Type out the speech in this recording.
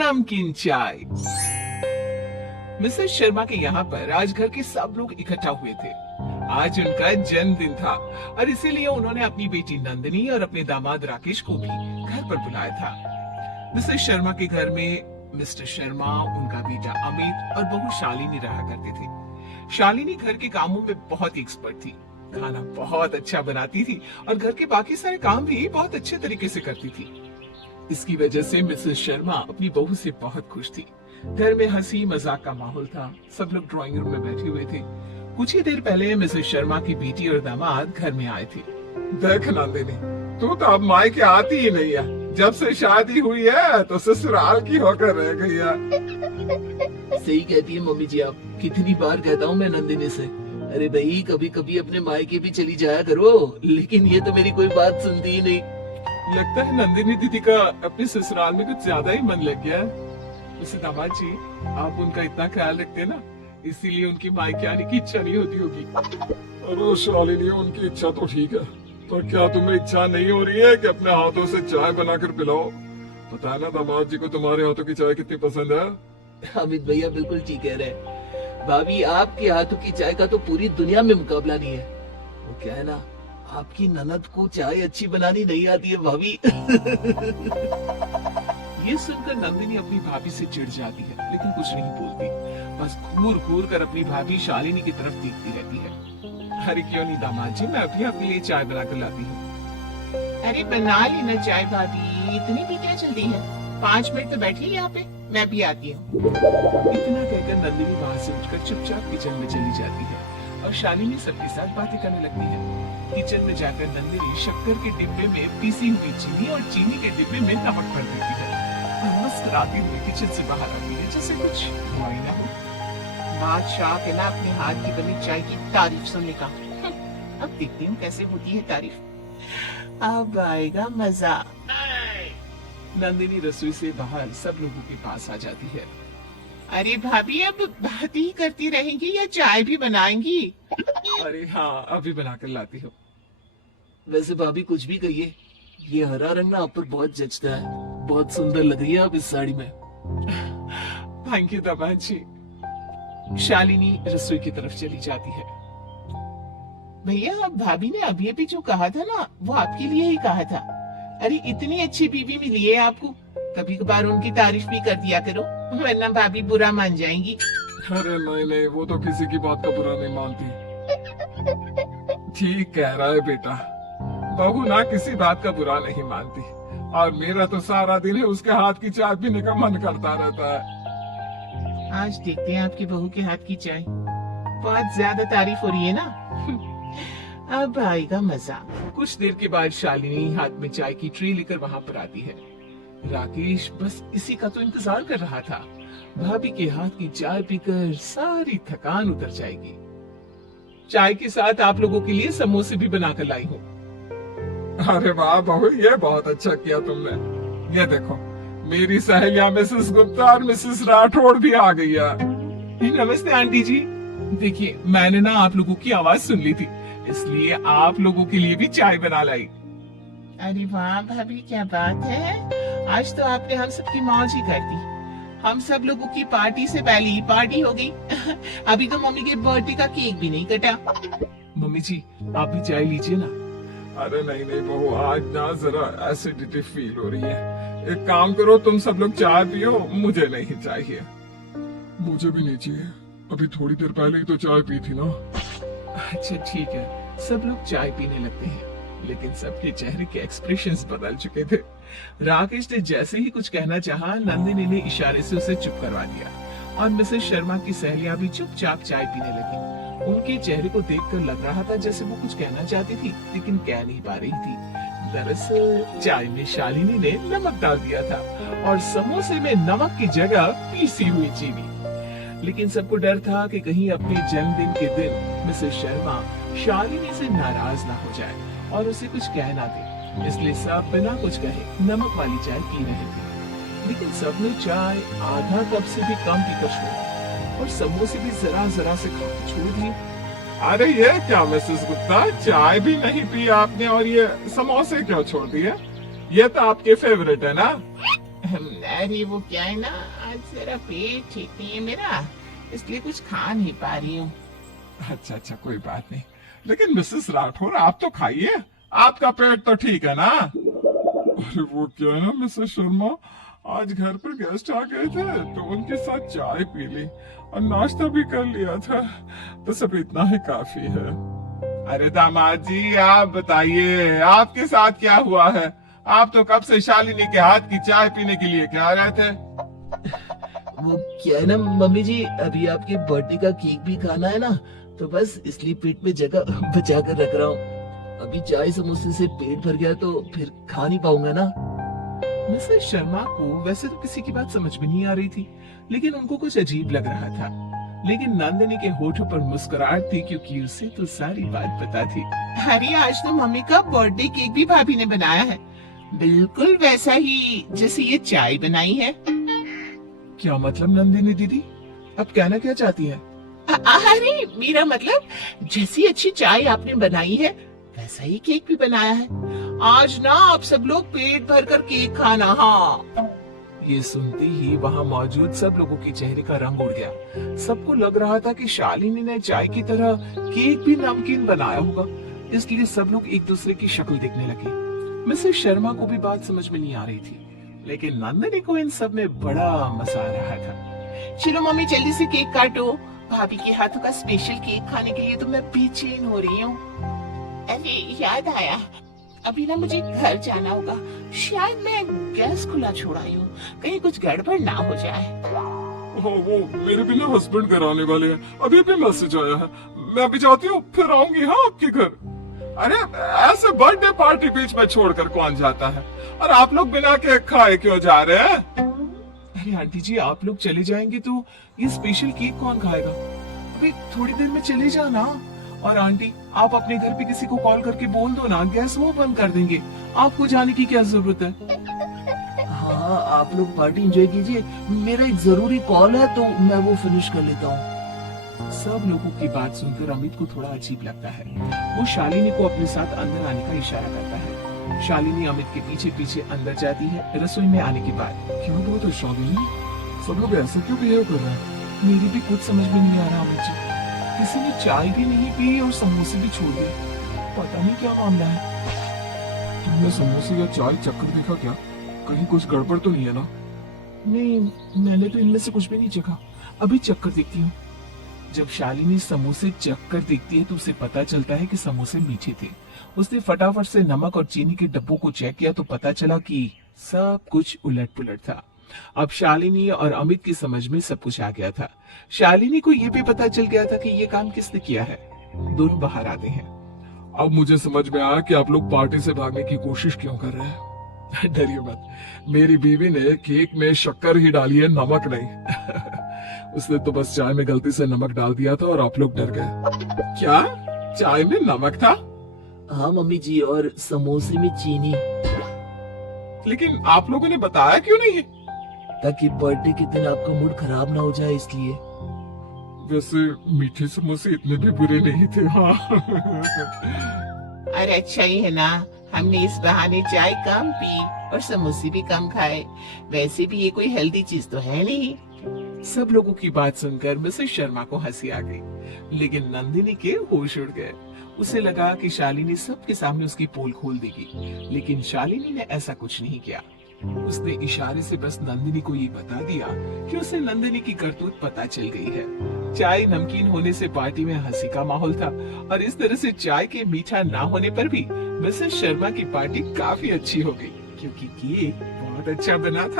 नमकीन चाय। मिसेस शर्मा के यहाँ पर आज घर के सब लोग इकट्ठा हुए थे। आज उनका जन्मदिन था और इसीलिए उन्होंने अपनी बेटी नंदिनी और अपने दामाद राकेश को भी घर पर बुलाया था। मिसेस शर्मा के घर में मिस्टर शर्मा, उनका बेटा अमित और बहू शालिनी रहा करते थे। शालिनी घर के कामों में बहुत एक्सपर्ट थी, खाना बहुत अच्छा बनाती थी और घर के बाकी सारे काम भी बहुत अच्छे तरीके से करती थी। इसकी वजह से मिसेस शर्मा अपनी बहू से बहुत खुश थी। घर में हंसी मजाक का माहौल था। सब लोग ड्राइंग रूम में बैठे हुए थे। कुछ ही देर पहले मिसेस शर्मा की बेटी और दामाद घर में आए थे। देख नंदिनी, तू तो अब मायके आती ही नहीं है। जब से शादी हुई है तो ससुराल की होकर रह गई है। सही कहती है मम्मी जी आप। कितनी बार कहता हूँ मैं नंदिनी से, अरे भाई कभी कभी अपने मायके भी चली जाया करो, लेकिन ये तो मेरी कोई बात सुनती ही नहीं। लगता है नंदिनी दीदी का अपने ससुराल में कुछ ज्यादा ही मन लग गया है। उसे दामाद जी, आप उनका इतना ख्याल रखते हैं ना, इसीलिए उनकी मायके आने की इच्छा नहीं होती होगी। अरे शालिनी, उनकी इच्छा तो ठीक है, पर क्या तुम्हें इच्छा नहीं हो रही है कि अपने हाथों से चाय बनाकर पिलाओ? पता है ना दामाद जी को तुम्हारे हाथों की चाय कितनी पसंद है। अमित भैया बिल्कुल ठीक कह रहे हैं। भाभी आपके हाथों की चाय का तो पूरी दुनिया में मुकाबला नहीं है। वो क्या है ना, आपकी ननद को चाय अच्छी बनानी नहीं आती है भाभी। ये सुनकर नंदिनी अपनी भाभी से चिढ़ जाती है, लेकिन कुछ नहीं बोलती। बस घूर घूर कर अपनी भाभी शालिनी की तरफ देखती रहती है। अरे क्यों नहीं दामाद जी, मैं अभी आपके लिए चाय बनाकर लाती हूँ। अरे बना लेना चाय भाभी, इतनी भी क्या जल्दी है? 5 मिनट तो बैठिए यहाँ पे, मैं भी आती हूँ। इतना कहकर नंदिनी वहाँ से उठकर चुपचाप किचन में चली जाती है और शालिनी सबके साथ बातें करने लगती है। किचन में जाकर नंदिनी शक्कर के डिब्बे में पीसी हुई चीनी और चीनी के डिब्बे में नमक भर देती है और मुस्कुराती हुई किचन से बाहर आती है जैसे कुछ हुआ ही ना हो। बादशाह के ना अपने हाथ की बनी चाय की तारीफ सुनने का। अब देखती हूँ कैसे होती है तारीफ। अब आएगा मजा। नंदिनी रसोई से बाहर सब लोगों के पास आ जाती है। अरे भाभी, अब बात ही करती रहेंगी या चाय भी बनाएंगी? अरे हाँ, अभी बनाकर लाती हूँ। वैसे भाभी कुछ भी कहिए, ये हरा रंग ना आप पर बहुत जचता है। बहुत सुंदर लग रही है आप इस साड़ी में। थैंक यू दामाद जी। शालिनी रसोई की तरफ चली जाती है। भैया, अब भाभी ने अभी अभी जो कहा था ना, वो आपके लिए ही कहा था। अरे इतनी अच्छी बीवी मिली है आपको, कभी कभार उनकी तारीफ भी कर दिया करो, वरना भाभी बुरा मान जाएंगी। अरे नहीं नहीं, वो तो किसी की बात का बुरा नहीं मानती। ठीक कह रहा है बेटा, बहू ना किसी बात का बुरा नहीं मानती, और मेरा तो सारा दिन है उसके हाथ की चाय पीने का मन करता रहता है। आज देखते हैं आपकी बहू के हाथ की चाय। बहुत ज्यादा तारीफ हो रही है ना। अब आएगा मजा। कुछ देर के बाद शालिनी हाथ में चाय की ट्रे लेकर वहाँ पर आती है। राकेश बस इसी का तो इंतजार कर रहा था। भाभी के हाथ की चाय पीकर सारी थकान उतर जाएगी। चाय के साथ आप लोगों के लिए समोसे भी बनाकर लाई हूँ। अरे वाह बहू, ये बहुत अच्छा किया तुमने। ये देखो, मेरी सहेलियां मिसेस गुप्ता और मिसेस राठौड़ भी आ गई है। नमस्ते आंटी जी। देखिए, मैंने ना आप लोगों की आवाज सुन ली थी, इसलिए आप लोगों के लिए भी चाय बना लाई। अरे वाह भाभी, क्या बात है, आज तो आपने हम सबकी मौज ही कर दी। हम सब लोगों की पार्टी से पहले ही पार्टी हो गई। अभी तो मम्मी के बर्थडे का केक भी नहीं कटा। मम्मी जी, आप भी चाय लीजिए ना। अरे नहीं नहीं बहू, आज ना जरा एसिडिटी फील हो रही है। एक काम करो, तुम सब लोग चाय पियो, मुझे नहीं चाहिए। मुझे भी नहीं चाहिए, अभी थोड़ी देर पहले ही तो चाय पी थी ना। अच्छा ठीक है। सब लोग चाय पीने लगते हैं, लेकिन सबके चेहरे के एक्सप्रेशंस बदल चुके थे। राकेश ने जैसे ही कुछ कहना चाहा, नंदिनी ने इशारे से उसे चुप करवा दिया और मिसेस शर्मा की सहेलियां भी चुपचाप चाय पीने लगी। उनके चेहरे को देखकर लग रहा था जैसे वो कुछ कहना चाहती थी, लेकिन कह नहीं पा रही थी। दरअसल चाय में शालिनी ने नमक डाल दिया था और समोसे में नमक की जगह पीसी हुई चीनी। लेकिन सबको डर था कि कहीं अपने जन्मदिन के दिन मिसेस शर्मा शालिनी से नाराज ना हो जाए और उसे कुछ कह ना दे, इसलिए सब बिना कुछ कहे नमक वाली चाय पी रहे थे। लेकिन सबने चाय आधा कप से भी कम पीकर छोड़ी और समोसे भी जरा जरा से खाकर छोड़ दिए। अरे ये क्या मिसेस गुप्ता, चाय भी नहीं पी आपने और ये समोसे क्यों छोड़ दिए? ये तो आपके फेवरेट है ना। अरे वो क्या है ना, आज जरा पेट ठीक नहीं है मेरा, इसलिए कुछ खा नहीं पा रही हूँ। अच्छा अच्छा, कोई बात नहीं। लेकिन मिसेस राठौर, आप तो खाइए, आपका पेट तो ठीक है ना? अरे वो क्या है ना मिसेस शर्मा, आज घर पर गेस्ट आ गए थे तो उनके साथ चाय पी ली और नाश्ता भी कर लिया था, तो सब इतना ही काफी है। अरे दामाद जी, आप बताइए, आपके साथ क्या हुआ है? आप तो कब से शालिनी के हाथ की चाय पीने के लिए क्या रहे थे? वो क्या है ना मम्मी जी, अभी आपके बर्थडे का केक भी खाना है ना, तो बस इसलिए पेट में जगह बचा कर रख रहा हूँ। अभी चाय समोसे से पेट भर गया तो फिर खा नहीं पाऊंगा ना। मिसेस शर्मा को वैसे तो किसी की बात समझ में नहीं आ रही थी, लेकिन उनको कुछ अजीब लग रहा था। लेकिन नंदिनी के होठों पर मुस्कुराहट थी, क्योंकि उसे तो सारी बात पता थी। अरे आज तो मम्मी का बर्थडे केक भी भाभी ने बनाया है, बिल्कुल वैसा ही जैसे ये चाय बनाई है। क्या मतलब नंदिनी दीदी, अब कहना क्या चाहती है? अरे मेरा मतलब, जैसी अच्छी चाय आपने बनाई है वैसा ही केक भी बनाया है। आज ना आप सब लोग पेट भर कर केक खाना। हाँ, ये सुनते ही वहाँ मौजूद सब लोगों के चेहरे का रंग उड़ गया। सबको लग रहा था कि शालिनी ने चाय की तरह केक भी नमकीन बनाया होगा, इसलिए सब लोग एक दूसरे की शक्ल देखने लगे। मिसेस शर्मा को भी बात समझ में नहीं आ रही थी, लेकिन नंदिनी को इन सब में बड़ा मजा आ रहा था। चलो मम्मी जल्दी से केक काटो, भाभी के हाथों का स्पेशल केक खाने के लिए तो मैं बेचैन हो रही हूँ। अरे याद आया, अभी ना मुझे घर जाना होगा, शायद मैं गैस खुला छोड़ आई हूँ, कहीं कुछ गड़बड़ ना हो जाए। हाँ, वो मेरे भी ना हस्बैंड घर आने वाले हैं, अभी भी मैसेज आया है। मैं अभी जाती हूँ, फिर आऊंगी हाँ आपके घर। अरे ऐसे बर्थडे पार्टी बीच में छोड़कर कौन जाता है? और आप लोग बिना केक खाए क्यों जा रहे हैं? अरे आंटी जी, आप लोग चले जाएंगे तो ये स्पेशल केक कौन खाएगा? अभी थोड़ी देर में चले जाना। और आंटी, आप अपने घर पे किसी को कॉल करके बोल दो ना, गैस वो बंद कर देंगे, आपको जाने की क्या जरूरत है? हाँ, आप लोग पार्टी एंजॉय कीजिए, मेरा एक जरूरी कॉल है तो मैं वो फिनिश कर लेता हूँ। सब लोगों की बात सुनकर अमित को थोड़ा अजीब लगता है। वो शालिनी को अपने साथ अंदर आने का इशारा करता है। शालिनी अमित के पीछे पीछे अंदर जाती है। रसोई में आने के बाद, क्या बात है शालिनी, सब लोग ऐसे क्यों बिहेव कर रहे हैं? मेरी भी कुछ समझ में नहीं आ रहा अमित जी, किसी ने चाय भी नहीं पी और समोसे भी छोड़ दिए, पता नहीं क्या मामला है। तुमने समोसे या चाय चक्कर देखा क्या? कहीं कुछ गड़बड़ तो नहीं है ना? नहीं, मैंने तो इनमें से कुछ भी नहीं चखा, अभी चक्कर देखती हूँ। जब शालिनी समोसे चखकर देखती है तो उसे पता चलता है कि समोसे मीठे थे। उसने फटाफट से नमक और चीनी के डब्बों को चेक किया तो पता चला कि सब कुछ उलट पुलट था। अब शालिनी और अमित की समझ में सब कुछ आ गया था। शालिनी को ये भी पता चल गया था कि ये काम किसने किया है। दोनों बाहर आते हैं। अब मुझे समझ में आया कि आप लोग पार्टी से भागने की कोशिश क्यों कर रहे हैं। डरिए मत, मेरी बीवी ने केक में शक्कर ही डाली है, नमक नहीं। उसने तो बस चाय में गलती से नमक डाल दिया था और आप लोग डर गए। क्या चाय में नमक था? हाँ मम्मी जी, और समोसे में चीनी, लेकिन आप लोगों ने बताया क्यों नहीं? ताकि बर्थडे के दिन आपका मूड खराब ना हो जाए इसलिए। वैसे मीठे समोसे इतने भी बुरे नहीं थे। हाँ। अरे अच्छा ही है ना, हमने इस बहाने चाय कम पी और समोसे भी कम खाए, वैसे भी ये कोई हेल्दी चीज तो है नहीं। सब लोगों की बात सुनकर मिसेस शर्मा को हंसी आ गई, लेकिन नंदिनी के होश उड़ गए। उसे लगा कि शालिनी सबके सामने उसकी पोल खोल देगी, लेकिन शालिनी ने ऐसा कुछ नहीं किया। उसने इशारे से बस नंदिनी को ये बता दिया कि उसे नंदिनी की करतूत पता चल गई है। चाय नमकीन होने से पार्टी में हंसी का माहौल था, और इस तरह से चाय के मीठा ना होने पर भी मिसेस शर्मा की पार्टी काफी अच्छी हो गई, क्योंकि केक बहुत अच्छा बना था।